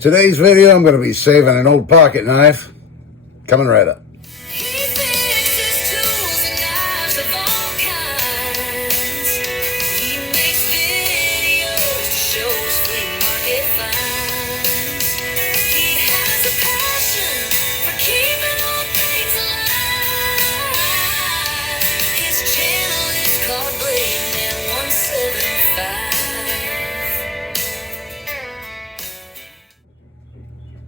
Today's video, I'm going to be saving an old pocket knife. Coming right up.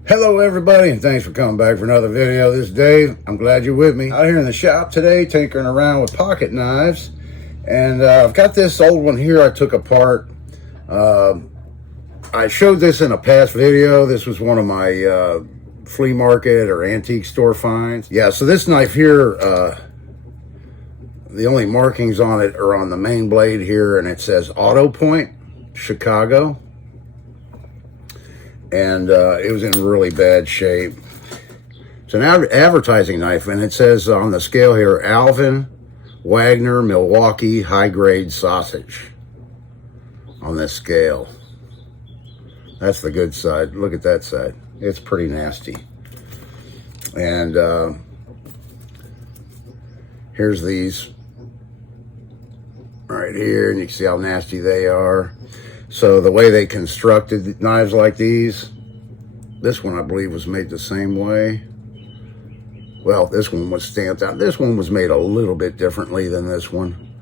Hello everybody, and thanks for coming back for another video. This is Dave. I'm glad you're with me. Out here in the shop today, tinkering around with pocket knives. And I've got this old one here I took apart. I showed this in a past video. This was one of my flea market or antique store finds. Yeah, so this knife here, the only markings on it are on the main blade here, and it says Autopoint, Chicago. And it was in really bad shape. It's an advertising knife, and it says on the scale here, Alvin Wagner Milwaukee high-grade sausage on this scale. That's the good side. Look at that side. It's pretty nasty. And here's these right here, and you can see how nasty they are. So the way they constructed knives like these, this one I believe was made the same way. Well, this one was stamped out. This one was made a little bit differently than this one.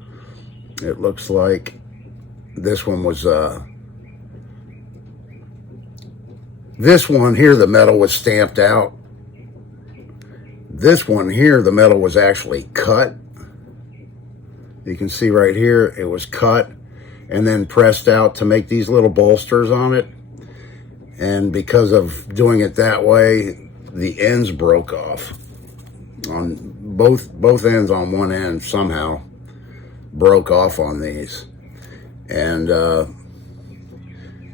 It looks like this one was, this one here, the metal was stamped out. This one here, the metal was actually cut. You can see right here, it was cut and then pressed out to make these little bolsters on it. And because of doing it that way, the ends broke off. On both ends on one end somehow broke off on these. And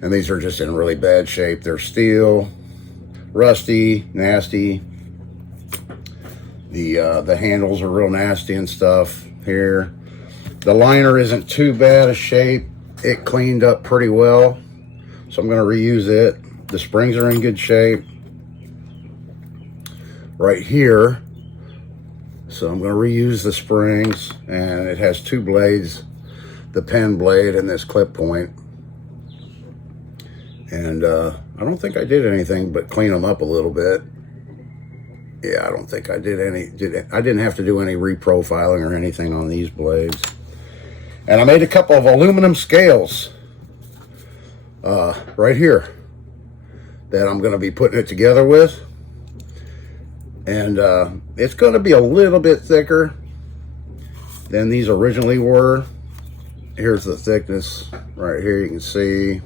these are just in really bad shape. They're steel, rusty, nasty. The handles are real nasty and stuff here. The liner isn't too bad a shape. It cleaned up pretty well, so I'm going to reuse it. The springs are in good shape right here, so I'm going to reuse the springs. And it has two blades, the pen blade and this clip point. And I don't think I did anything but clean them up a little bit. Yeah, I don't think I did I didn't have to do any reprofiling or anything on these blades. And I made a couple of aluminum scales right here that I'm going to be putting it together with. And it's going to be a little bit thicker than these originally were. Here's the thickness right here, you can see,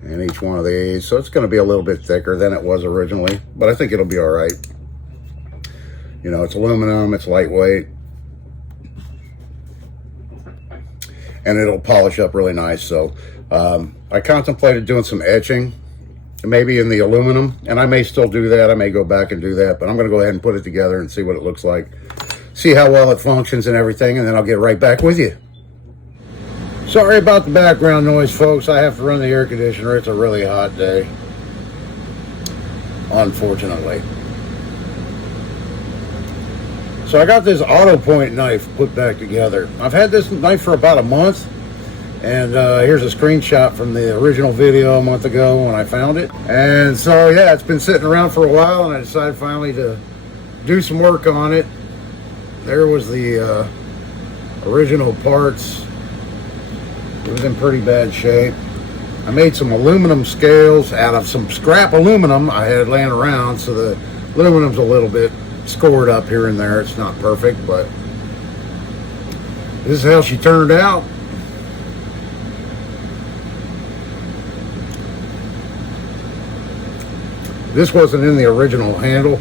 and each one of these. So it's going to be a little bit thicker than it was originally, but I think it'll be all right. You know, it's aluminum, it's lightweight. And it'll polish up really nice. So I contemplated doing some etching, maybe in the aluminum, and I may still do that. I may go back and do that, but I'm going to go ahead and put it together and see what it looks like, see how well it functions and everything, and then I'll get right back with you. Sorry about the background noise, folks. I have to run the air conditioner. It's a really hot day, unfortunately. So I got this Autopoint knife put back together. I've had this knife for about a month, and here's a screenshot from the original video a month ago when I found it. And so yeah, it's been sitting around for a while, and I decided finally to do some work on it. There was the original parts. It was in pretty bad shape. I made some aluminum scales out of some scrap aluminum I had laying around, so the aluminum's a little bit scored up here and there. It's not perfect, but this is how she turned out. This wasn't in the original handle.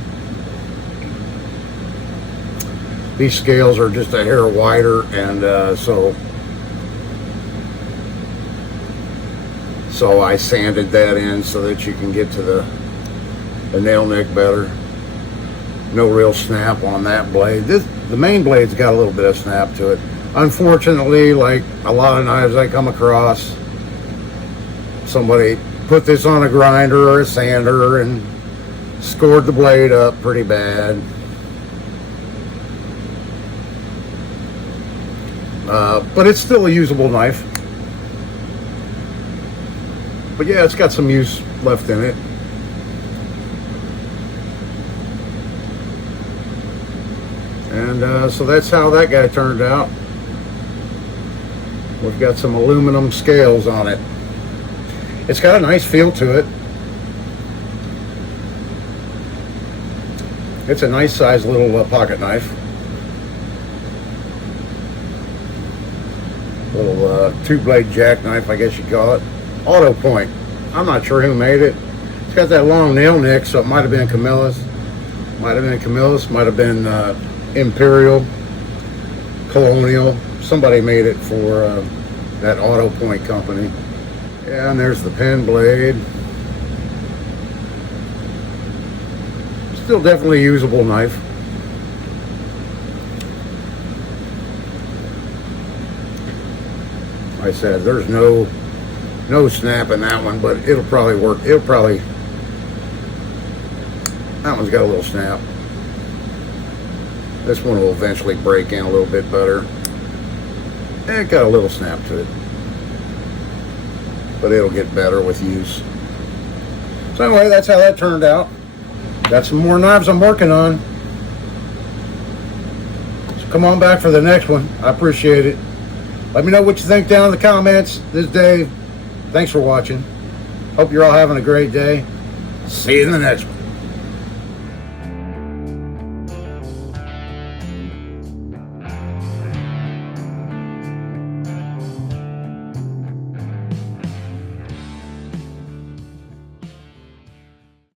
These scales are just a hair wider, and so I sanded that in so that you can get to the nail nick better. No real snap on that blade. The main blade's got a little bit of snap to it. Unfortunately, like a lot of knives I come across, somebody put this on a grinder or a sander and scored the blade up pretty bad. But it's still a usable knife. But yeah, it's got some use left in it. And so that's how that guy turned out. We've got some aluminum scales on it. It's got a nice feel to it. It's a nice sized little pocket knife. Little 2-blade jackknife, I guess you call it. Autopoint. I'm not sure who made it. It's got that long nail nick, so it might have been Camilla's. Might have been Imperial, Colonial. Somebody made it for that Autopoint company. Yeah, and there's the pen blade. Still definitely a usable knife. Like I said, there's no snap in that one, but it'll probably work. That one's got a little snap. This one will eventually break in a little bit better. It got a little snap to it, but it'll get better with use. So anyway, that's how that turned out. Got some more knives I'm working on. So come on back for the next one. I appreciate it. Let me know what you think down in the comments. This is Dave. Thanks for watching. Hope you're all having a great day. See you in the next one.